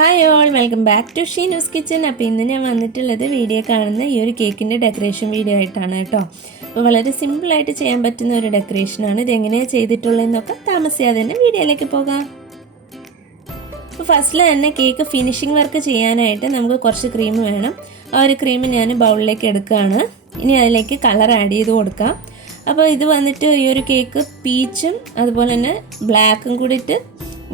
Hi all, welcome back to Sheenu's kitchen. അപ്പോൾ ഇന്ന് ഞാൻ വന്നിട്ടുള്ളത് വീഡിയോ കാണുന്ന ഈ ഒരു കേക്കിൻ്റെ ഡെക്കറേഷൻ വീഡിയോ ആയിട്ടാണ് കേട്ടോ. അപ്പോൾ വളരെ സിമ്പിളായിട്ട് ചെയ്യാൻ പറ്റുന്ന ഒരു ഡെക്കറേഷനാണ്. ഇതെങ്ങനെയാണ് ചെയ്തിട്ടുള്ളതെന്നൊക്കെ താമസിയാതെ തന്നെ വീഡിയോയിലേക്ക് പോകാം. അപ്പോൾ ഫസ്റ്റിൽ തന്നെ കേക്ക് ഫിനിഷിംഗ് വർക്ക് ചെയ്യാനായിട്ട് നമുക്ക് കുറച്ച് ക്രീം വേണം. ആ ഒരു ക്രീം ഞാൻ ബൗളിലേക്ക് എടുക്കുകയാണ്. ഇനി അതിലേക്ക് കളർ ആഡ് ചെയ്ത് കൊടുക്കാം. അപ്പോൾ ഇത് വന്നിട്ട് ഈ ഒരു കേക്ക് പീച്ചും അതുപോലെ തന്നെ ബ്ലാക്കും കൂടിയിട്ട്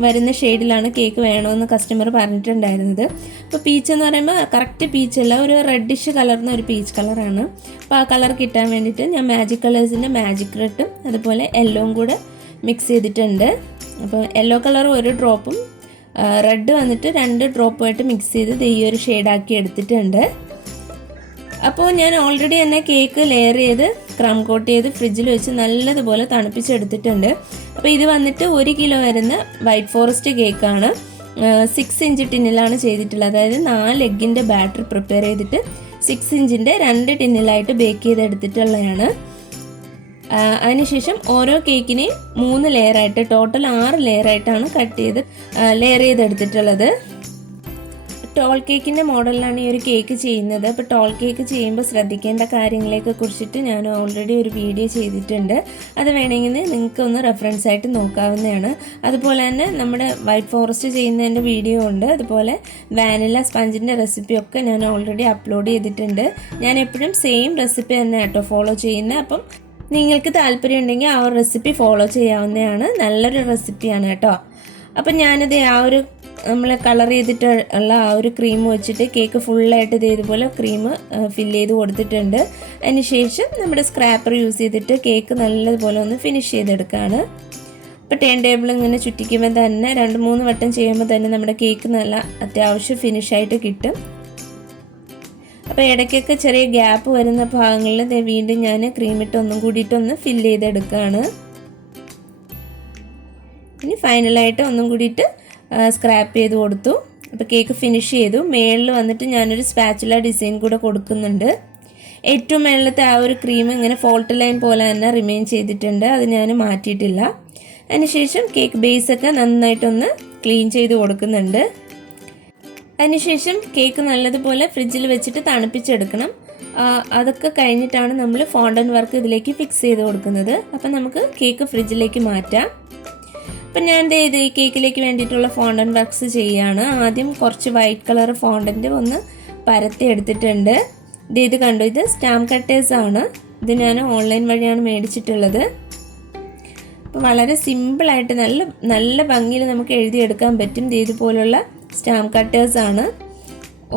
വരുന്ന ഷെയ്ഡിലാണ് കേക്ക് വേണമെന്ന് കസ്റ്റമർ പറഞ്ഞിട്ടുണ്ടായിരുന്നത്. അപ്പോൾ പീച്ച് എന്ന് പറയുമ്പോൾ കറക്റ്റ് പീച്ചല്ല, ഒരു റെഡിഷ് കളർന്ന ഒരു പീച്ച് കളറാണ്. അപ്പോൾ ആ കളർ കിട്ടാൻ വേണ്ടിയിട്ട് ഞാൻ മാജിക് കളേഴ്സിൻ്റെ മാജിക് റെഡും അതുപോലെ യെല്ലോവും കൂടെ മിക്സ് ചെയ്തിട്ടുണ്ട്. അപ്പോൾ യെല്ലോ കളർ ഒരു ഡ്രോപ്പും റെഡ് വന്നിട്ട് 2 ഡ്രോപ്പുമായിട്ട് മിക്സ് ചെയ്ത് ഈ ഒരു ഷെയ്ഡാക്കി എടുത്തിട്ടുണ്ട്. അപ്പോൾ ഞാൻ ഓൾറെഡി തന്നെ കേക്ക് ലെയർ ചെയ്ത് ക്രം കോട്ട് ചെയ്ത് ഫ്രിഡ്ജിൽ വെച്ച് നല്ലതുപോലെ തണുപ്പിച്ചെടുത്തിട്ടുണ്ട്. അപ്പോൾ ഇത് വന്നിട്ട് 1 കിലോ വരുന്ന വൈറ്റ് ഫോറസ്റ്റ് കേക്കാണ്. 6 ഇഞ്ച് ടിന്നിലാണ് ചെയ്തിട്ടുള്ളത്. അതായത് 4 എഗ്ഗിൻ്റെ ബാറ്റർ പ്രിപ്പയർ ചെയ്തിട്ട് 6 ഇഞ്ചിൻ്റെ 2 ടിന്നിലായിട്ട് ബേക്ക് ചെയ്തെടുത്തിട്ടുള്ളതാണ്. അതിനുശേഷം ഓരോ കേക്കിനെയും 3 ലെയറായിട്ട് ടോട്ടൽ 6 ലെയറായിട്ടാണ് ലെയർ ചെയ്തെടുത്തിട്ടുള്ളത്. ടോൾ കേക്കിൻ്റെ മോഡലിലാണ് ഈ ഒരു കേക്ക് ചെയ്യുന്നത്. അപ്പോൾ ടോൾ കേക്ക് ചെയ്യുമ്പോൾ ശ്രദ്ധിക്കേണ്ട കാര്യങ്ങളെയൊക്കെ കുറിച്ചിട്ട് ഞാൻ ഓൾറെഡി ഒരു വീഡിയോ ചെയ്തിട്ടുണ്ട്. അത് വേണമെങ്കിൽ നിങ്ങൾക്ക് ഒന്ന് റെഫറൻസ് ആയിട്ട് നോക്കാവുന്നതാണ്. അതുപോലെ തന്നെ നമ്മുടെ വൈറ്റ് ഫോറസ്റ്റ് ചെയ്യുന്നതിൻ്റെ വീഡിയോ ഉണ്ട്. അതുപോലെ വാനില സ്പഞ്ചിൻ്റെ റെസിപ്പിയൊക്കെ ഞാൻ ഓൾറെഡി അപ്ലോഡ് ചെയ്തിട്ടുണ്ട്. ഞാൻ എപ്പോഴും സെയിം റെസിപ്പി തന്നെ കേട്ടോ ഫോളോ ചെയ്യുന്നത്. അപ്പം നിങ്ങൾക്ക് താല്പര്യം ഉണ്ടെങ്കിൽ ആ ഒരു റെസിപ്പി ഫോളോ ചെയ്യാവുന്നതാണ്. നല്ലൊരു റെസിപ്പിയാണ് കേട്ടോ. അപ്പം ഞാനിത് നമ്മൾ കളർ ചെയ്തിട്ടുള്ള ആ ഒരു ക്രീം വെച്ചിട്ട് കേക്ക് ഫുള്ളായിട്ട് ഇതേപോലെ ക്രീം ഫില്ല് ചെയ്ത് കൊടുത്തിട്ടുണ്ട്. അതിന് ശേഷം നമ്മുടെ സ്ക്രാപ്പർ യൂസ് ചെയ്തിട്ട് കേക്ക് നല്ലതുപോലെ ഒന്ന് ഫിനിഷ് ചെയ്തെടുക്കുകയാണ്. ഇപ്പോൾ ടേൺ ടേബിൾ ഇങ്ങനെ ചുറ്റിക്കുമ്പോൾ തന്നെ 2-3 വട്ടം ചെയ്യുമ്പോൾ തന്നെ നമ്മുടെ കേക്ക് നല്ല അത്യാവശ്യം ഫിനിഷായിട്ട് കിട്ടും. അപ്പോൾ ഇടയ്ക്കൊക്കെ ചെറിയ ഗ്യാപ്പ് വരുന്ന ഭാഗങ്ങളിൽ വീണ്ടും ഞാൻ ക്രീമിട്ട് ഒന്നും കൂടിയിട്ടൊന്ന് ഫില്ല് ചെയ്തെടുക്കുകയാണ്. ഇനി ഫൈനലായിട്ട് ഒന്നും കൂടിയിട്ട് സ്ക്രാപ്പ് ചെയ്ത് കൊടുത്തു. അപ്പോൾ കേക്ക് ഫിനിഷ് ചെയ്തു. മേളിൽ വന്നിട്ട് ഞാനൊരു സ്പാച്ചുല ഡിസൈൻ കൂടെ കൊടുക്കുന്നുണ്ട്. ഏറ്റവും മേളിലത്തെ ആ ഒരു ക്രീം ഇങ്ങനെ ഫോൾട്ട് ലൈൻ പോലെ തന്നെ റിമെയിൻ ചെയ്തിട്ടുണ്ട്. അത് ഞാൻ മാറ്റിയിട്ടില്ല. അതിനുശേഷം കേക്ക് ബേസൊക്കെ നന്നായിട്ടൊന്ന് ക്ലീൻ ചെയ്ത് കൊടുക്കുന്നുണ്ട്. അതിനുശേഷം കേക്ക് നല്ലതുപോലെ ഫ്രിഡ്ജിൽ വെച്ചിട്ട് തണുപ്പിച്ചെടുക്കണം. അതൊക്കെ കഴിഞ്ഞിട്ടാണ് നമ്മൾ ഫോണ്ടൻ വർക്ക് ഇതിലേക്ക് ഫിക്സ് ചെയ്ത് കൊടുക്കുന്നത്. അപ്പം നമുക്ക് കേക്ക് ഫ്രിഡ്ജിലേക്ക് മാറ്റാം. അപ്പം ഞാൻ ഈ കേക്കിലേക്ക് വേണ്ടിയിട്ടുള്ള ഫോണ്ടൻ വർക്ക്സ് ചെയ്യുകയാണ്. ആദ്യം കുറച്ച് വൈറ്റ് കളർ ഫോണ്ടൻ്റ് ഒന്ന് പരത്തി എടുത്തിട്ടുണ്ട്. ഇത് കണ്ടു, ഇത് സ്റ്റാമ്പ് കട്ടേഴ്സാണ്. ഇത് ഞാൻ ഓൺലൈൻ വഴിയാണ് മേടിച്ചിട്ടുള്ളത്. അപ്പോൾ വളരെ സിമ്പിളായിട്ട് നല്ല ഭംഗിയിൽ നമുക്ക് എഴുതിയെടുക്കാൻ പറ്റും. ഇതുപോലുള്ള സ്റ്റാമ്പ് കട്ടേഴ്സാണ്.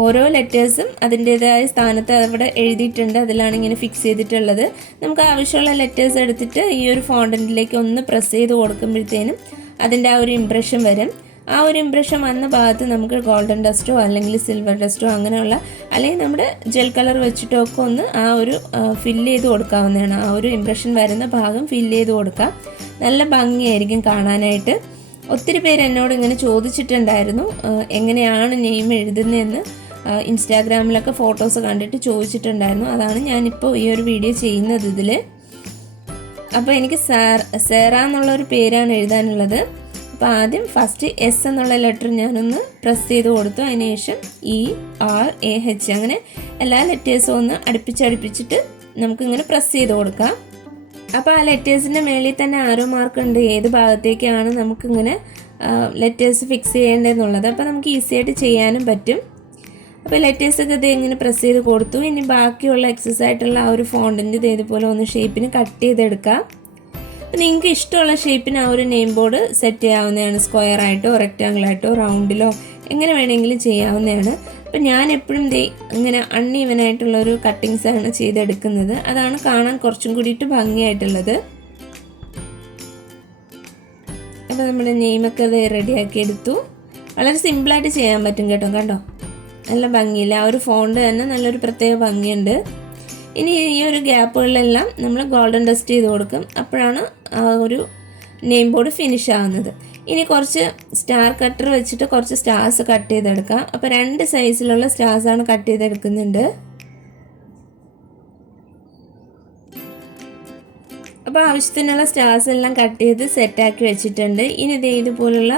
ഓരോ ലെറ്റേഴ്സും അതിൻ്റേതായ സ്ഥാനത്ത് അവിടെ എഴുതിയിട്ടുണ്ട്. അതിലാണ് ഇങ്ങനെ ഫിക്സ് ചെയ്തിട്ടുള്ളത്. നമുക്ക് ആവശ്യമുള്ള ലെറ്റേഴ്സ് എടുത്തിട്ട് ഈ ഒരു ഫോണ്ടൻറ്റിലേക്ക് ഒന്ന് പ്രസ് ചെയ്ത് കൊടുക്കുമ്പോഴത്തേനും അതിൻ്റെ ആ ഒരു ഇംപ്രഷൻ വരും. ആ ഒരു ഇംപ്രഷൻ വന്ന ഭാഗത്ത് നമുക്ക് ഗോൾഡൻ ഡസ്റ്റോ അല്ലെങ്കിൽ സിൽവർ ഡസ്റ്റോ അങ്ങനെയുള്ള അല്ലെങ്കിൽ നമ്മുടെ ജെൽ കളർ വെച്ചിട്ടോ ഒക്കെ ഒന്ന് ആ ഒരു ഫില്ല് ചെയ്ത് കൊടുക്കാവുന്നതാണ്. ആ ഒരു ഇംപ്രഷൻ വരുന്ന ഭാഗം ഫില്ല് ചെയ്ത് കൊടുക്കാം. നല്ല ഭംഗിയായിരിക്കും കാണാനായിട്ട്. ഒത്തിരി പേര് എന്നോട് ഇങ്ങനെ ചോദിച്ചിട്ടുണ്ടായിരുന്നു എങ്ങനെയാണ് നെയിം എഴുതുന്നതെന്ന്. ഇൻസ്റ്റാഗ്രാമിലൊക്കെ ഫോട്ടോസ് കണ്ടിട്ട് ചോദിച്ചിട്ടുണ്ടായിരുന്നു. അതാണ് ഞാനിപ്പോൾ ഈ ഒരു വീഡിയോ ചെയ്യുന്നത് ഇതിൽ. അപ്പോൾ എനിക്ക് സേറ എന്നുള്ളൊരു പേരാണ് എഴുതാനുള്ളത്. അപ്പോൾ ആദ്യം ഫസ്റ്റ് എസ് എന്നുള്ള ലെറ്റർ ഞാനൊന്ന് പ്രസ് ചെയ്ത് കൊടുത്തു. അതിനുശേഷം ERAH അങ്ങനെ എല്ലാ ലെറ്റേഴ്സും ഒന്ന് അടുപ്പിച്ചിട്ട് നമുക്കിങ്ങനെ പ്രസ് ചെയ്ത് കൊടുക്കാം. അപ്പോൾ ആ ലെറ്റേഴ്സിൻ്റെ മേളിൽ തന്നെ ആരോ മാർക്ക് ഉണ്ട്, ഏത് ഭാഗത്തേക്കാണ് നമുക്കിങ്ങനെ ലെറ്റേഴ്സ് ഫിക്സ് ചെയ്യേണ്ടതെന്നുള്ളത്. അപ്പോൾ നമുക്ക് ഈസി ആയിട്ട് ചെയ്യാനും പറ്റും. അപ്പോൾ ലെറ്റേഴ്സൊക്കെ ഇത് ഇങ്ങനെ പ്രസ് ചെയ്ത് കൊടുത്തു. ഇനി ബാക്കിയുള്ള എക്സസ് ആയിട്ടുള്ള ആ ഒരു ഫോണ്ടിൻ്റെ ഇതേപോലെ ഒന്ന് ഷേപ്പിന് കട്ട് ചെയ്തെടുക്കാം. അപ്പോൾ നിങ്ങൾക്ക് ഇഷ്ടമുള്ള ഷേപ്പിന് ആ ഒരു നെയിം ബോർഡ് സെറ്റ് ചെയ്യാവുന്നതാണ്. സ്ക്വയർ ആയിട്ടോ റെക്റ്റാങ്കിൾ ആയിട്ടോ റൗണ്ടിലോ എങ്ങനെ വേണമെങ്കിലും ചെയ്യാവുന്നതാണ്. അപ്പോൾ ഞാൻ എപ്പോഴും ഇങ്ങനെ അൺഈവനായിട്ടുള്ളൊരു കട്ടിങ്സാണ് ചെയ്തെടുക്കുന്നത്. അതാണ് കാണാൻ കുറച്ചും കൂടിയിട്ട് ഭംഗിയായിട്ടുള്ളത്. അപ്പോൾ നമ്മുടെ നെയിമൊക്കെ അത് റെഡിയാക്കി എടുത്തു. വളരെ സിമ്പിളായിട്ട് ചെയ്യാൻ പറ്റും കേട്ടോ. കണ്ടോ, നല്ല ഭംഗിയില്ല. ആ ഒരു ഫോണ്ട് തന്നെ നല്ലൊരു പ്രത്യേക ഭംഗിയുണ്ട്. ഇനി ഈ ഒരു ഗ്യാപ്പുകളിലെല്ലാം നമ്മൾ ഗോൾഡൻ ഡസ്റ്റ് ചെയ്ത് കൊടുക്കും. അപ്പോഴാണ് ആ ഒരു നെയിം ബോർഡ് ഫിനിഷ് ആവുന്നത്. ഇനി കുറച്ച് സ്റ്റാർ കട്ടർ വെച്ചിട്ട് കുറച്ച് സ്റ്റാർസ് കട്ട് ചെയ്തെടുക്കാം. അപ്പോൾ 2 സൈസിലുള്ള സ്റ്റാർസാണ് കട്ട് ചെയ്തെടുക്കുന്നുണ്ട്. അപ്പോൾ അപ്പോൾ ആവശ്യത്തിനുള്ള സ്റ്റാർസ് എല്ലാം കട്ട് ചെയ്ത് സെറ്റാക്കി വെച്ചിട്ടുണ്ട്. ഇനി ഇതുപോലുള്ള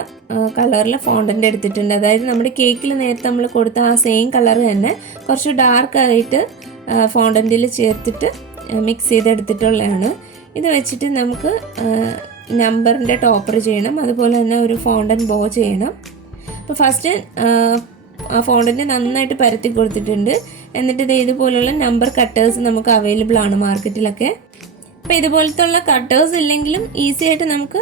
കളറിൽ ഫോണ്ടൻ്റ് എടുത്തിട്ടുണ്ട്. അതായത് നമ്മുടെ കേക്കിൽ നേരത്തെ നമ്മൾ കൊടുത്ത ആ സെയിം കളർ തന്നെ കുറച്ച് ഡാർക്കായിട്ട് ഫോണ്ടൻറ്റിൽ ചേർത്തിട്ട് മിക്സ് ചെയ്തെടുത്തിട്ടുള്ളതാണ്. ഇത് വെച്ചിട്ട് നമുക്ക് നമ്പറിൻ്റെ ടോപ്പർ ചെയ്യണം, അതുപോലെ തന്നെ ഒരു ഫോണ്ടൻ ബോ ചെയ്യണം. അപ്പോൾ ഫസ്റ്റ് ആ ഫോണ്ടൻറ്റ് നന്നായിട്ട് പരത്തി കൊടുത്തിട്ടുണ്ട്. എന്നിട്ട് ഇതുപോലുള്ള നമ്പർ കട്ടേഴ്സ് നമുക്ക് അവൈലബിൾ ആണ് മാർക്കറ്റിലൊക്കെ. അപ്പോൾ ഇതുപോലത്തെ ഉള്ള കട്ടേഴ്സ് ഇല്ലെങ്കിലും ഈസി ആയിട്ട് നമുക്ക്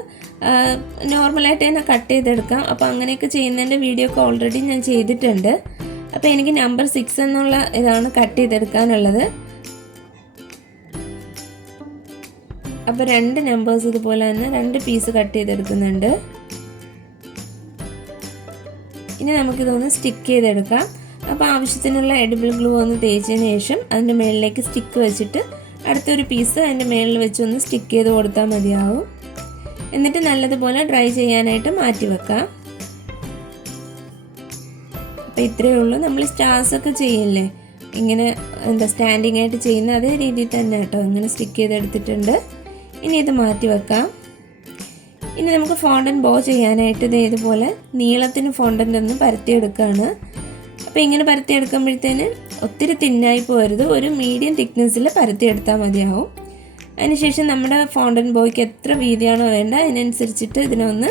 നോർമലായിട്ട് തന്നെ കട്ട് ചെയ്തെടുക്കാം. അപ്പോൾ അങ്ങനെയൊക്കെ ചെയ്യുന്നതിൻ്റെ വീഡിയോ ഒക്കെ ഓൾറെഡി ഞാൻ ചെയ്തിട്ടുണ്ട്. അപ്പോൾ എനിക്ക് നമ്പർ 6 എന്നുള്ള ഇതാണ് കട്ട് ചെയ്തെടുക്കാനുള്ളത്. അപ്പോൾ 2 നമ്പേഴ്സ് ഇതുപോലെ തന്നെ 2 പീസ് കട്ട് ചെയ്തെടുക്കുന്നുണ്ട്. ഇനി നമുക്കിതൊന്ന് സ്റ്റിക്ക് ചെയ്തെടുക്കാം. അപ്പോൾ ആവശ്യത്തിനുള്ള എഡിബിൾ ഗ്ലൂ ഒന്ന് തേച്ചതിന് ശേഷം അതിൻ്റെ മുകളിലേക്ക് സ്റ്റിക്ക് വെച്ചിട്ട് അടുത്തൊരു പീസ് അതിൻ്റെ മുകളിൽ വെച്ചൊന്ന് സ്റ്റിക്ക് ചെയ്ത് കൊടുത്താൽ മതിയാവും. എന്നിട്ട് നല്ലതുപോലെ ഡ്രൈ ചെയ്യാനായിട്ട് മാറ്റി വെക്കാം. അപ്പോൾ ഇത്രയേ ഉള്ളൂ. നമ്മൾ സ്റ്റാർസൊക്കെ ചെയ്യില്ലേ, ഇങ്ങനെ സ്റ്റാൻഡിങ് ആയിട്ട് ചെയ്യുന്ന അതേ രീതിയിൽ തന്നെ കേട്ടോ, ഇങ്ങനെ സ്റ്റിക്ക് ചെയ്തെടുത്തിട്ടുണ്ട്. ഇനി ഇത് മാറ്റി വെക്കാം. ഇനി നമുക്ക് ഫോണ്ടൻറ്റ് ബോ ചെയ്യാനായിട്ട് ഇതുപോലെ നീളത്തിന് ഫോണ്ടൻ്റ് ഒന്ന് പരത്തിയെടുക്കുകയാണ്. അപ്പോൾ ഇങ്ങനെ പരത്തിയെടുക്കുമ്പോഴത്തേന് ഒത്തിരി തിന്നായി പോരുത്, ഒരു മീഡിയം തിക്നെസ്സിൽ പരത്തിയെടുത്താൽ മതിയാവും. അതിനുശേഷം നമ്മുടെ ഫോണ്ടൻറ്റ് ബോയ്ക്ക് എത്ര വീതിയാണോ വേണ്ട അതിനനുസരിച്ചിട്ട് ഇതിനൊന്ന്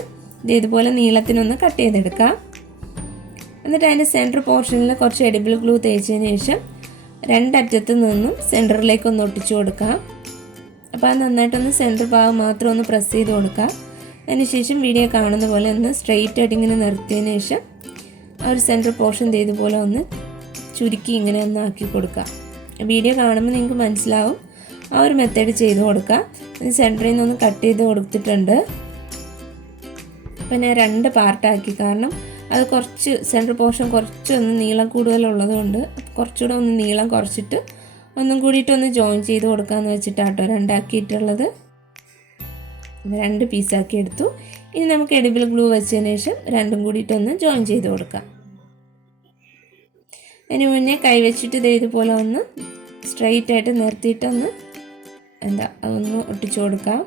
ഇതുപോലെ നീളത്തിനൊന്ന് കട്ട് ചെയ്തെടുക്കാം. എന്നിട്ട് അതിൻ്റെ സെൻറ്റർ പോർഷനിൽ കുറച്ച് എഡിബിൾ ഗ്ലൂ തേച്ചതിന് ശേഷം 2 അറ്റത്തു നിന്നും സെൻറ്ററിലേക്കൊന്ന് ഒട്ടിച്ചു കൊടുക്കാം. അപ്പോൾ അത് നന്നായിട്ടൊന്ന് സെൻറ്റർ ഭാഗം മാത്രം ഒന്ന് പ്രസ് ചെയ്ത് കൊടുക്കാം. അതിനുശേഷം വീഡിയോ കാണുന്ന പോലെ ഒന്ന് സ്ട്രെയിറ്റ് ആയിട്ട് ഇങ്ങനെ നിർത്തിയതിന് ശേഷം ആ ഒരു സെൻറ്റർ പോർഷൻ ഇതുപോലെ ഒന്ന് ചുരുക്കി ഇങ്ങനെ ഒന്ന് ആക്കി കൊടുക്കുക. വീഡിയോ കാണുമ്പോൾ നിങ്ങൾക്ക് മനസ്സിലാവും. ആ ഒരു മെത്തേഡ് ചെയ്ത് കൊടുക്കുക. സെൻറ്ററിൽ നിന്നൊന്ന് കട്ട് ചെയ്ത് കൊടുത്തിട്ടുണ്ട്. അപ്പോൾ ഞാൻ 2 പാർട്ടാക്കി, കാരണം അത് കുറച്ച് സെൻറ്റർ പോർഷൻ കുറച്ചൊന്ന് നീളം കൂടുതലുള്ളത് കൊണ്ട് കുറച്ചുകൂടെ ഒന്ന് നീളം കുറച്ചിട്ട് ഒന്നും കൂടിയിട്ടൊന്ന് ജോയിൻ ചെയ്ത് കൊടുക്കാമെന്ന് വെച്ചിട്ടാട്ടോ 2 ആക്കിയിട്ടുള്ളത്. 2 പീസാക്കി എടുത്തു. ഇനി നമുക്ക് എഡിബിൾ ഗ്ലൂ വെച്ചതിന് ശേഷം 2ഉം കൂടിയിട്ടൊന്ന് ജോയിൻ ചെയ്ത് കൊടുക്കാം. അതിന് മുന്നേ കൈ വെച്ചിട്ട് ഇതുപോലെ ഒന്ന് സ്ട്രെയിറ്റ് ആയിട്ട് നിർത്തിയിട്ടൊന്ന് അതൊന്ന് ഒട്ടിച്ചു കൊടുക്കാം.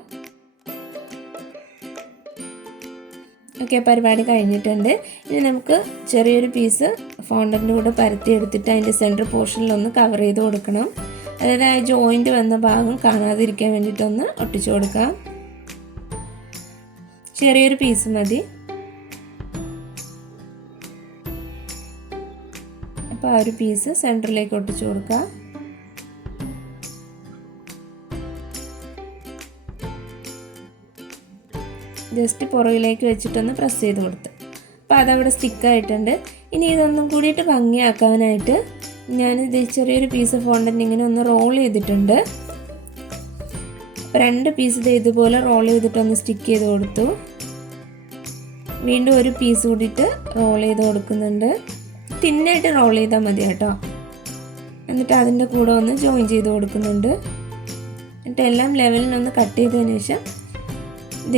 ഓക്കെ, പരിപാടി കഴിഞ്ഞിട്ടുണ്ട്. ഇനി നമുക്ക് ചെറിയൊരു പീസ് ഫോണ്ടൻ്റെ കൂടെ പരത്തിയെടുത്തിട്ട് അതിൻ്റെ സെൻറ്റർ പോർഷനിലൊന്ന് കവർ ചെയ്ത് കൊടുക്കണം. അതായത് ആ ജോയിൻറ്റ് വന്ന ഭാഗം കാണാതിരിക്കാൻ വേണ്ടിയിട്ടൊന്ന് ഒട്ടിച്ചു കൊടുക്കാം. ചെറിയൊരു പീസ് മതി. അപ്പോൾ ആ ഒരു പീസ് സെൻറ്ററിലേക്ക് ഒട്ടിച്ചു കൊടുക്കാം. ജസ്റ്റ് പുറകിലേക്ക് വെച്ചിട്ടൊന്ന് പ്രസ് ചെയ്ത് കൊടുത്ത്. അപ്പോൾ അതവിടെ സ്റ്റിക്കായിട്ടുണ്ട്. ഇനി ഇതൊന്നും കൂടിയിട്ട് ഭംഗിയാക്കാനായിട്ട് ഞാനിത് ചെറിയൊരു പീസ് ഫോണ്ടൻ്റ് ഇങ്ങനെ ഒന്ന് റോൾ ചെയ്തിട്ടുണ്ട്. 2 പീസ് ഇതുപോലെ റോൾ ചെയ്തിട്ടൊന്ന് സ്റ്റിക്ക് ചെയ്ത് കൊടുത്തു. വീണ്ടും ഒരു പീസ് കൂടിയിട്ട് റോൾ ചെയ്ത് കൊടുക്കുന്നുണ്ട്. തിന്നായിട്ട് റോൾ ചെയ്താൽ മതി കേട്ടോ. എന്നിട്ട് അതിൻ്റെ കൂടെ ഒന്ന് ജോയിൻ ചെയ്ത് കൊടുക്കുന്നുണ്ട്. എന്നിട്ട് എല്ലാം ലെവലിനൊന്ന് കട്ട് ചെയ്തതിന് ശേഷം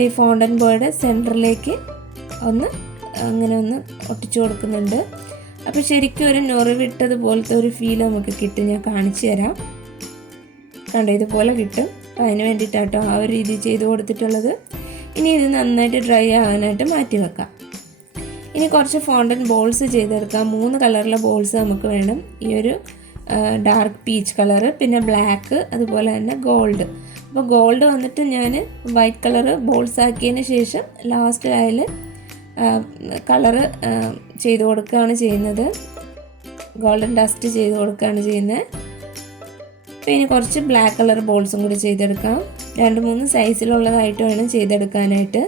ഈ ഫോണ്ടൻ്റ് ബോയുടെ സെൻറ്ററിലേക്ക് ഒന്ന് അങ്ങനെ ഒന്ന് ഒട്ടിച്ചു കൊടുക്കുന്നുണ്ട്. അപ്പോൾ ശരിക്കും ഒരു ഞൊറിവിട്ടതുപോലത്തെ ഒരു ഫീൽ നമുക്ക് കിട്ടും. ഞാൻ കാണിച്ചു തരാം. കണ്ടോ, ഇതുപോലെ കിട്ടും. അപ്പോൾ അതിന് വേണ്ടിയിട്ടാട്ടോ ആ ഒരു രീതി ചെയ്ത് കൊടുത്തിട്ടുള്ളത്. ഇനി ഇത് നന്നായിട്ട് ഡ്രൈ ആകാനായിട്ട് മാറ്റി വെക്കാം. ഇനി കുറച്ച് ഫോണ്ടൻ്റ് ബോൾസ് ചെയ്തെടുക്കാം. 3 കളറിലെ ബോൾസ് നമുക്ക് വേണം. ഈ ഒരു ഡാർക്ക് പീച്ച് കളറ്, പിന്നെ ബ്ലാക്ക്, അതുപോലെ തന്നെ ഗോൾഡ്. അപ്പോൾ ഗോൾഡ് വന്നിട്ട് ഞാൻ വൈറ്റ് കളറ് ബോൾസ് ആക്കിയതിന് ശേഷം ലാസ്റ്റ് അതിൽ കളറ് ചെയ്ത് കൊടുക്കുകയാണ് ചെയ്യുന്നത്. ഗോൾഡൻ ഡസ്റ്റ് ചെയ്ത് കൊടുക്കുകയാണ് ചെയ്യുന്നത്. അപ്പോൾ ഇനി കുറച്ച് ബ്ലാക്ക് കളർ ബോൾസും കൂടി ചെയ്തെടുക്കാം. 2-3 സൈസിലുള്ളതായിട്ട് വേണം ചെയ്തെടുക്കാനായിട്ട്.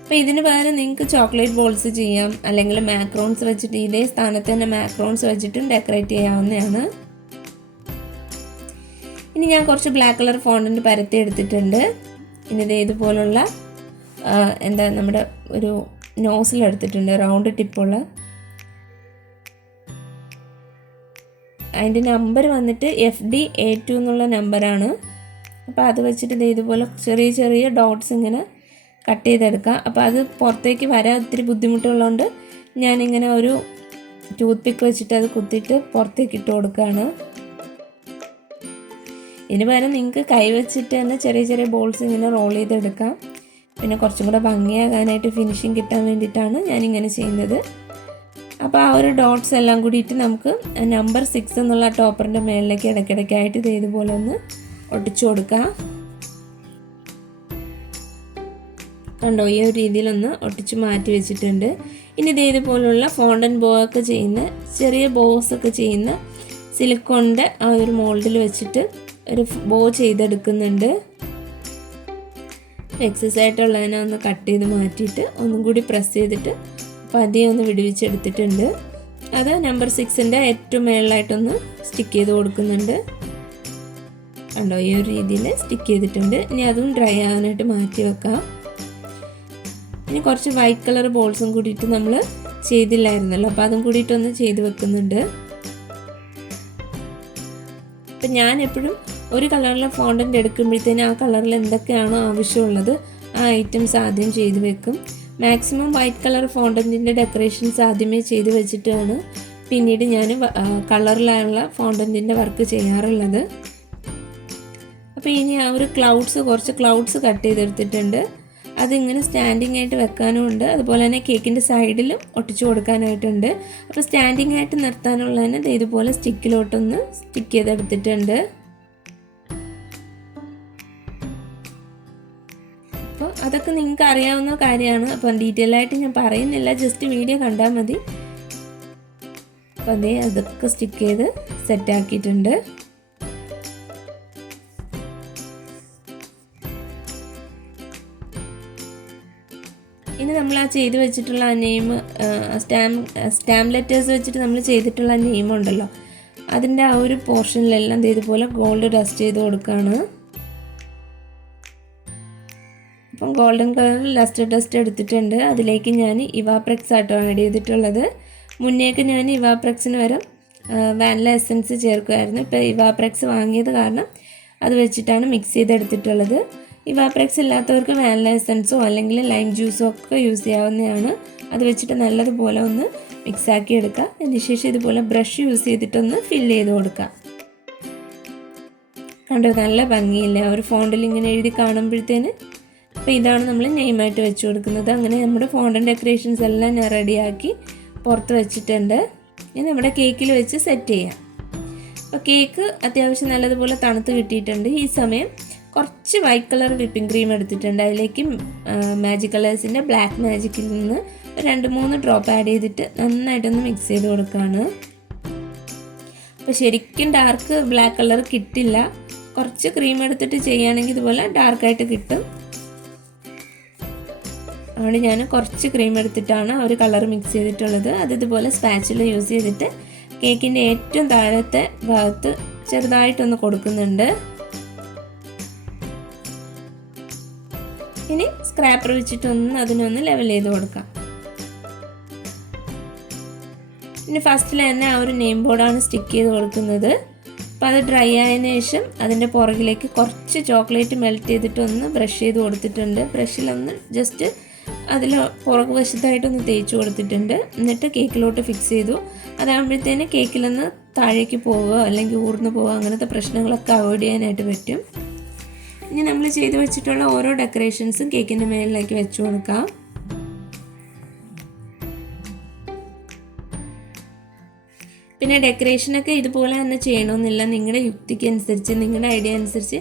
അപ്പോൾ ഇതിന് പകരം നിങ്ങൾക്ക് ചോക്ലേറ്റ് ബോൾസ് ചെയ്യാം, അല്ലെങ്കിൽ മാക്രോൺസ് വെച്ചിട്ട് ഇതേ സ്ഥാനത്ത് തന്നെ മാക്രോൺസ് വെച്ചിട്ടും ഡെക്കറേറ്റ് ചെയ്യാവുന്നതാണ്. ഇനി ഞാൻ കുറച്ച് ബ്ലാക്ക് കളർ ഫോണ്ടൻ്റ് പരത്തി എടുത്തിട്ടുണ്ട്. ഇനി ഇതുപോലുള്ള നമ്മുടെ ഒരു നോസിലെടുത്തിട്ടുണ്ട്, റൗണ്ട് ടിപ്പുള്ള. അതിൻ്റെ നമ്പർ വന്നിട്ട് FD A2 എന്നുള്ള നമ്പറാണ്. അപ്പോൾ അത് വെച്ചിട്ട് ഇതുപോലെ ചെറിയ ചെറിയ ഡോട്ട്സ് ഇങ്ങനെ കട്ട് ചെയ്തെടുക്കാം. അപ്പോൾ അത് പുറത്തേക്ക് വരാൻ ഒത്തിരി ബുദ്ധിമുട്ടുള്ളതുകൊണ്ട് ഞാനിങ്ങനെ ഒരു ടൂത്ത് പിക്ക് വെച്ചിട്ട് അത് കുത്തിയിട്ട് പുറത്തേക്ക് ഇട്ട് കൊടുക്കുകയാണ്. ഇതിന് പകരം നിങ്ങൾക്ക് കൈ വെച്ചിട്ട് തന്നെ ചെറിയ ചെറിയ ബോൾസ് ഇങ്ങനെ റോൾ ചെയ്തെടുക്കാം. പിന്നെ കുറച്ചും കൂടെ ഭംഗിയാകാനായിട്ട് ഫിനിഷിങ് കിട്ടാൻ വേണ്ടിയിട്ടാണ് ഞാനിങ്ങനെ ചെയ്യുന്നത്. അപ്പോൾ ആ ഒരു ഡോട്ട്സ് എല്ലാം കൂടിയിട്ട് നമുക്ക് നമ്പർ 6 എന്നുള്ള ടോപ്പറിൻ്റെ മേളിലേക്ക് ഇടയ്ക്കിടയ്ക്കായിട്ട് ഇതേപോലെ ഒന്ന് ഒട്ടിച്ചു കൊടുക്കാം. കണ്ടോ, ഈ ഒരു രീതിയിലൊന്ന് ഒട്ടിച്ച് മാറ്റി വെച്ചിട്ടുണ്ട്. ഇനി ഇതേപോലുള്ള ഫോണ്ടൻ ബോ ഒക്കെ ചെയ്യുന്ന, ചെറിയ ബോസ് ഒക്കെ ചെയ്യുന്ന സിലിക്കോണിൻ്റെ ആ ഒരു മോൾഡിൽ വെച്ചിട്ട് ഒരു ബോ ചെയ്തെടുക്കുന്നുണ്ട്. എക്സസ് ആയിട്ടുള്ളതിനെ ഒന്ന് കട്ട് ചെയ്ത് മാറ്റിയിട്ട് ഒന്നും കൂടി പ്രസ് ചെയ്തിട്ട് പതിയെ ഒന്ന് വിടുവിച്ചെടുത്തിട്ടുണ്ട്. അത് നമ്പർ 6ൻ്റെ ഏറ്റവും മേളിലായിട്ടൊന്ന് സ്റ്റിക്ക് ചെയ്ത് കൊടുക്കുന്നുണ്ട്. കണ്ടോ, ഈ ഒരു രീതിയിൽ സ്റ്റിക്ക് ചെയ്തിട്ടുണ്ട്. ഇനി അതും ഡ്രൈ ആകാനായിട്ട് മാറ്റി വെക്കാം. ഇനി കുറച്ച് വൈറ്റ് കളർ ബോൾസും കൂടിയിട്ട് നമ്മൾ ചെയ്തില്ലായിരുന്നല്ലോ, അപ്പോൾ അതും കൂടിയിട്ടൊന്ന് ചെയ്ത് വെക്കുന്നുണ്ട്. അപ്പം ഞാൻ എപ്പോഴും ഒരു കളറിലെ ഫോണ്ടൻ്റ് എടുക്കുമ്പോഴത്തേന് ആ കളറിൽ എന്തൊക്കെയാണോ ആവശ്യമുള്ളത് ആ ഐറ്റംസ് ആദ്യം ചെയ്ത് വെക്കും. മാക്സിമം വൈറ്റ് കളർ ഫോണ്ടൻറ്റിൻ്റെ ഡെക്കറേഷൻസ് ആദ്യമേ ചെയ്ത് വെച്ചിട്ടാണ് പിന്നീട് ഞാൻ കളറിലുള്ള ഫോണ്ടൻറ്റിൻ്റെ വർക്ക് ചെയ്യാറുള്ളത്. അപ്പോൾ ഇനി ആ ഒരു കുറച്ച് ക്ലൗഡ്സ് കട്ട് ചെയ്തെടുത്തിട്ടുണ്ട്. അതിങ്ങനെ സ്റ്റാൻഡിങ് ആയിട്ട് വെക്കാനും ഉണ്ട്, അതുപോലെ തന്നെ കേക്കിൻ്റെ സൈഡിലും ഒട്ടിച്ചു കൊടുക്കാനായിട്ടുണ്ട്. അപ്പോൾ സ്റ്റാൻഡിങ് ആയിട്ട് നിർത്താനുള്ളതിന് ഇതുപോലെ സ്റ്റിക്കിലോട്ടൊന്ന് സ്റ്റിക്ക് ചെയ്തെടുത്തിട്ടുണ്ട്. അപ്പോൾ അതൊക്കെ നിങ്ങൾക്ക് അറിയാവുന്ന കാര്യമാണ്. അപ്പം ഡീറ്റെയിൽ ആയിട്ട് ഞാൻ പറയുന്നില്ല, ജസ്റ്റ് വീഡിയോ കണ്ടാൽ മതി. അപ്പോൾ അതൊക്കെ സ്റ്റിക്ക് ചെയ്ത് സെറ്റാക്കിയിട്ടുണ്ട്. ഇനി നമ്മൾ ആ ചെയ്ത് വെച്ചിട്ടുള്ള ആ നെയിം, സ്റ്റാമ്പ് ലെറ്റേഴ്സ് വെച്ചിട്ട് നമ്മൾ ചെയ്തിട്ടുള്ള നെയിം ഉണ്ടല്ലോ, അതിൻ്റെ ആ ഒരു പോർഷനിലെല്ലാം ഇതുപോലെ ഗോൾഡ് ഡസ്റ്റ് ചെയ്ത് കൊടുക്കുകയാണ്. അപ്പം ഗോൾഡൻ കളറിൽ ഡസ്റ്റ് എടുത്തിട്ടുണ്ട്. അതിലേക്ക് ഞാൻ ഇവാപ്രെക്സ് ആട്ടോ ആഡ് ചെയ്തിട്ടുള്ളത്. മുന്നേക്ക് ഞാൻ ഇവാപ്രെക്സിന് വരെ വാനില എസൻസ് ചേർക്കുമായിരുന്നു. ഇപ്പോൾ ഇവാപ്രെക്സ് വാങ്ങിയത് കാരണം അത് വെച്ചിട്ടാണ് മിക്സ് ചെയ്തെടുത്തിട്ടുള്ളത്. ഇവാപ്രെക്സ് ഇല്ലാത്തവർക്ക് വാനില എസൻസോ അല്ലെങ്കിൽ ലൈം ജ്യൂസോ ഒക്കെ യൂസ് ചെയ്യാവുന്നതാണ്. അത് വെച്ചിട്ട് നല്ലതുപോലെ ഒന്ന് മിക്സാക്കി എടുക്കുക. അതിനുശേഷം ഇതുപോലെ ബ്രഷ് യൂസ് ചെയ്തിട്ടൊന്ന് ഫില്ല് ചെയ്ത് കൊടുക്കുക. കണ്ടോ, നല്ല ഭംഗിയില്ല ഒരു ഫോണ്ടിൽ ഇങ്ങനെ എഴുതി കാണുമ്പോഴത്തേന്. അപ്പോൾ ഇതാണ് നമ്മൾ നെയിമായിട്ട് വെച്ച് കൊടുക്കുന്നത്. അങ്ങനെ നമ്മുടെ ഫോണ്ടൻ ഡെക്കറേഷൻസ് എല്ലാം ഞാൻ റെഡിയാക്കി പുറത്ത് വെച്ചിട്ടുണ്ട്. ഇനി നമ്മുടെ കേക്കിൽ വെച്ച് സെറ്റ് ചെയ്യാം. അപ്പോൾ കേക്ക് അത്യാവശ്യം നല്ലതുപോലെ തണുത്ത് കിട്ടിയിട്ടുണ്ട്. ഈ സമയം കുറച്ച് വൈറ്റ് കളർ വിപ്പിംഗ് ക്രീം എടുത്തിട്ടുണ്ട്. അതിലേക്ക് മാജിക് കളേഴ്സിൻ്റെ ബ്ലാക്ക് മാജിക്കിൽ നിന്ന് 2-3 ഡ്രോപ്പ് ആഡ് ചെയ്തിട്ട് നന്നായിട്ടൊന്ന് മിക്സ് ചെയ്ത് കൊടുക്കുകയാണ്. അപ്പോൾ ശരിക്കും ഡാർക്ക് ബ്ലാക്ക് കളർ കിട്ടില്ല. കുറച്ച് ക്രീം എടുത്തിട്ട് ചെയ്യുകയാണെങ്കിൽ ഇതുപോലെ ഡാർക്കായിട്ട് കിട്ടും. അതുകൊണ്ട് ഞാൻ കുറച്ച് ക്രീം എടുത്തിട്ടാണ് ആ ഒരു കളർ മിക്സ് ചെയ്തിട്ടുള്ളത്. അത് ഇതുപോലെ സ്പാച്ചില യൂസ് ചെയ്തിട്ട് കേക്കിൻ്റെ ഏറ്റവും താഴത്തെ ഭാഗത്ത് ചെറുതായിട്ടൊന്ന് കൊടുക്കുന്നുണ്ട്. ഇനി സ്ക്രാപ്പർ വെച്ചിട്ടൊന്ന് അതിനൊന്ന് ലെവൽ ചെയ്ത് കൊടുക്കാം. ഇനി ഫസ്റ്റിൽ തന്നെ ആ ഒരു നെയിം ബോർഡാണ് സ്റ്റിക്ക് ചെയ്ത് കൊടുക്കുന്നത്. അപ്പോൾ അത് ഡ്രൈ ആയതിനു ശേഷം അതിൻ്റെ പുറകിലേക്ക് കുറച്ച് ചോക്ലേറ്റ് മെൽറ്റ് ചെയ്തിട്ടൊന്ന് ബ്രഷ് ചെയ്ത് കൊടുത്തിട്ടുണ്ട്. ബ്രഷിലൊന്ന് ജസ്റ്റ് അതിൽ പുറകു വശത്തായിട്ടൊന്ന് തേച്ച് കൊടുത്തിട്ടുണ്ട്. എന്നിട്ട് കേക്കിലോട്ട് ഫിക്സ് ചെയ്തു. അതാകുമ്പോഴത്തേന് കേക്കിലൊന്ന് താഴേക്ക് പോവുക അല്ലെങ്കിൽ ഊർന്ന് പോവുക അങ്ങനത്തെ പ്രശ്നങ്ങളൊക്കെ അവോയ്ഡ് ചെയ്യാനായിട്ട് പറ്റും. ഇനി നമ്മൾ ചെയ്ത് വെച്ചിട്ടുള്ള ഓരോ ഡെക്കറേഷൻസും കേക്കിൻ്റെ മേളിലേക്ക് വെച്ച് കൊടുക്കാം. പിന്നെ ഡെക്കറേഷനൊക്കെ ഇതുപോലെ തന്നെ ചെയ്യണമെന്നില്ല. നിങ്ങളുടെ യുക്തിക്ക് അനുസരിച്ച്, നിങ്ങളുടെ ഐഡിയ അനുസരിച്ച്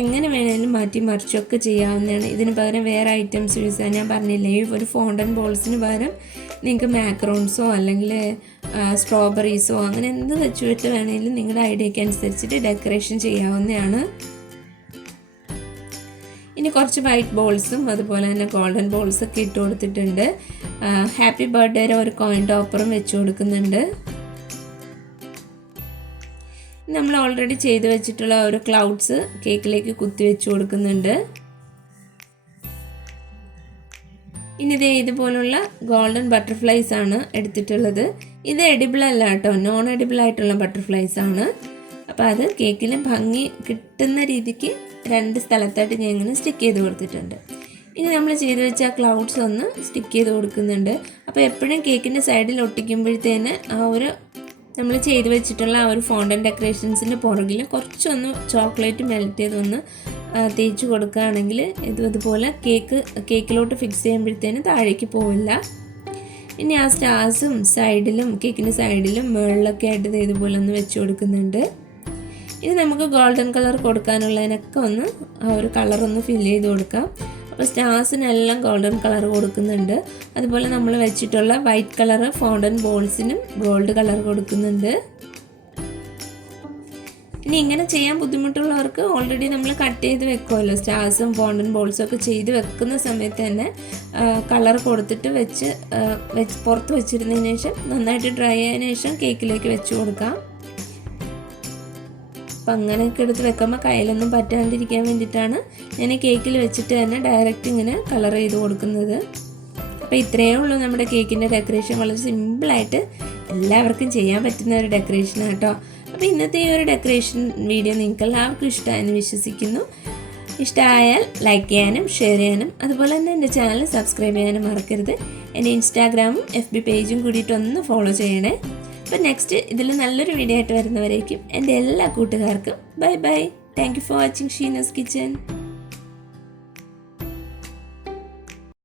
എങ്ങനെ വേണമെങ്കിലും മാറ്റി മറിച്ചൊക്കെ ചെയ്യാവുന്നതാണ്. ഇതിന് പകരം വേറെ ഐറ്റംസ് യൂസ് ചെയ്യാൻ ഞാൻ പറഞ്ഞില്ലേ, ഈ ഒരു ഫോണ്ടൻ ബോൾസിന് പകരം നിങ്ങൾക്ക് മാക്രോൺസോ അല്ലെങ്കിൽ സ്ട്രോബെറീസോ അങ്ങനെ എന്ത് വെച്ചിട്ട് വേണമെങ്കിലും നിങ്ങളുടെ ഐഡിയക്ക് അനുസരിച്ചിട്ട് ഡെക്കറേഷൻ ചെയ്യാവുന്നതാണ്. ഇനി കുറച്ച് വൈറ്റ് ബോൾസും അതുപോലെ തന്നെ ഗോൾഡൻ ബോൾസൊക്കെ ഇട്ട് കൊടുത്തിട്ടുണ്ട്. ഹാപ്പി ബർത്ത്ഡേയുടെ ഒരു കോയിൻ ടോപ്പറും വെച്ച് കൊടുക്കുന്നുണ്ട്. നമ്മൾ ഓൾറെഡി ചെയ്ത് വെച്ചിട്ടുള്ള ഒരു ക്ലൗഡ്സ് കേക്കിലേക്ക് കുത്തി വെച്ച് കൊടുക്കുന്നുണ്ട്. ഇനി ഇതുപോലുള്ള ഗോൾഡൻ ബട്ടർഫ്ലൈസ് ആണ് എടുത്തിട്ടുള്ളത്. ഇത് എഡിബിൾ അല്ല കേട്ടോ, നോൺ എഡിബിൾ ആയിട്ടുള്ള ബട്ടർഫ്ലൈസ് ആണ്. അപ്പോൾ അത് കേക്കിൽ ഭംഗി കിട്ടുന്ന രീതിക്ക് 2 സ്ഥലത്തായിട്ട് ഞാൻ ഇങ്ങനെ സ്റ്റിക്ക് ചെയ്ത് കൊടുത്തിട്ടുണ്ട്. ഇനി നമ്മൾ ചെയ്ത് വെച്ച ക്ലൗഡ്സ് ഒന്ന് സ്റ്റിക്ക് ചെയ്ത് കൊടുക്കുന്നുണ്ട്. അപ്പോൾ എപ്പോഴും കേക്കിൻ്റെ സൈഡിൽ ഒട്ടിക്കുമ്പോഴത്തേന് ആ ഒരു നമ്മൾ ചെയ്ത് വെച്ചിട്ടുള്ള ആ ഒരു ഫോണ്ടൻ ഡെക്കറേഷൻസിൻ്റെ പുറകിൽ കുറച്ചൊന്ന് ചോക്ലേറ്റ് മെൽറ്റ് ചെയ്തൊന്ന് തേച്ച് കൊടുക്കുകയാണെങ്കിൽ ഇതുപോലെ കേക്കിലോട്ട് ഫിക്സ് ചെയ്യുമ്പോഴത്തേനും താഴേക്ക് പോവില്ല. ഇനി ആ സ്റ്റാർസും സൈഡിലും കേക്കിൻ്റെ സൈഡിലും മുകളിലൊക്കെ ആയിട്ട് ഇതുപോലെ ഒന്ന് വെച്ച് കൊടുക്കുന്നുണ്ട്. ഇനി നമുക്ക് ഗോൾഡൻ കളർ കൊടുക്കാനുള്ളതിനൊക്കെ ഒന്ന് ആ ഒരു കളറൊന്ന് ഫില്ല് ചെയ്ത് കൊടുക്കാം. അപ്പോൾ സ്റ്റാർസിനെല്ലാം ഗോൾഡൻ കളർ കൊടുക്കുന്നുണ്ട്. അതുപോലെ നമ്മൾ വെച്ചിട്ടുള്ള വൈറ്റ് കളർ ഫോണ്ടൻ ബോൾസിനും ഗോൾഡ് കളർ കൊടുക്കുന്നുണ്ട്. ഇനി ഇങ്ങനെ ചെയ്യാൻ ബുദ്ധിമുട്ടുള്ളവർക്ക് ഓൾറെഡി നമ്മൾ കട്ട് ചെയ്ത് വെക്കുമല്ലോ, സ്റ്റാർസും ഫോണ്ടൻ ബോൾസും ഒക്കെ ചെയ്ത് വെക്കുന്ന സമയത്ത് തന്നെ കളർ കൊടുത്തിട്ട് വെച്ച് പുറത്ത് വെച്ചിരുന്നതിന് ശേഷം നന്നായിട്ട് ഡ്രൈ ആയതിനു ശേഷം കേക്കിലേക്ക് വെച്ച് കൊടുക്കാം. അപ്പം അങ്ങനെയൊക്കെ എടുത്ത് വെക്കുമ്പോൾ കയ്യിലൊന്നും പറ്റാണ്ടിരിക്കാൻ വേണ്ടിയിട്ടാണ് ഞാൻ കേക്കിൽ വെച്ചിട്ട് തന്നെ ഡയറക്റ്റ് ഇങ്ങനെ കളർ ചെയ്ത് കൊടുക്കുന്നത്. അപ്പോൾ ഇത്രയേ ഉള്ളൂ നമ്മുടെ കേക്കിൻ്റെ ഡെക്കറേഷൻ. വളരെ സിമ്പിളായിട്ട് എല്ലാവർക്കും ചെയ്യാൻ പറ്റുന്ന ഒരു ഡെക്കറേഷനാണ് കേട്ടോ. അപ്പോൾ ഇന്നത്തെ ഈ ഒരു ഡെക്കറേഷൻ വീഡിയോ നിങ്ങൾക്ക് എല്ലാവർക്കും ഇഷ്ടമായെന്ന് വിശ്വസിക്കുന്നു. ഇഷ്ടമായാൽ ലൈക്ക് ചെയ്യാനും ഷെയർ ചെയ്യാനും അതുപോലെ തന്നെ എൻ്റെ ചാനൽ സബ്സ്ക്രൈബ് ചെയ്യാനും മറക്കരുത്. എൻ്റെ ഇൻസ്റ്റാഗ്രാമും FB പേജും കൂടിയിട്ടൊന്ന് ഫോളോ ചെയ്യണേ. അപ്പോൾ നെക്സ്റ്റ് ഇതിൽ നല്ലൊരു വീഡിയോ ആയിട്ട് വരുന്നവരേക്കും എൻ്റെ എല്ലാ കൂട്ടുകാർക്കും bye bye. Thank you for watching Sheena's kitchen.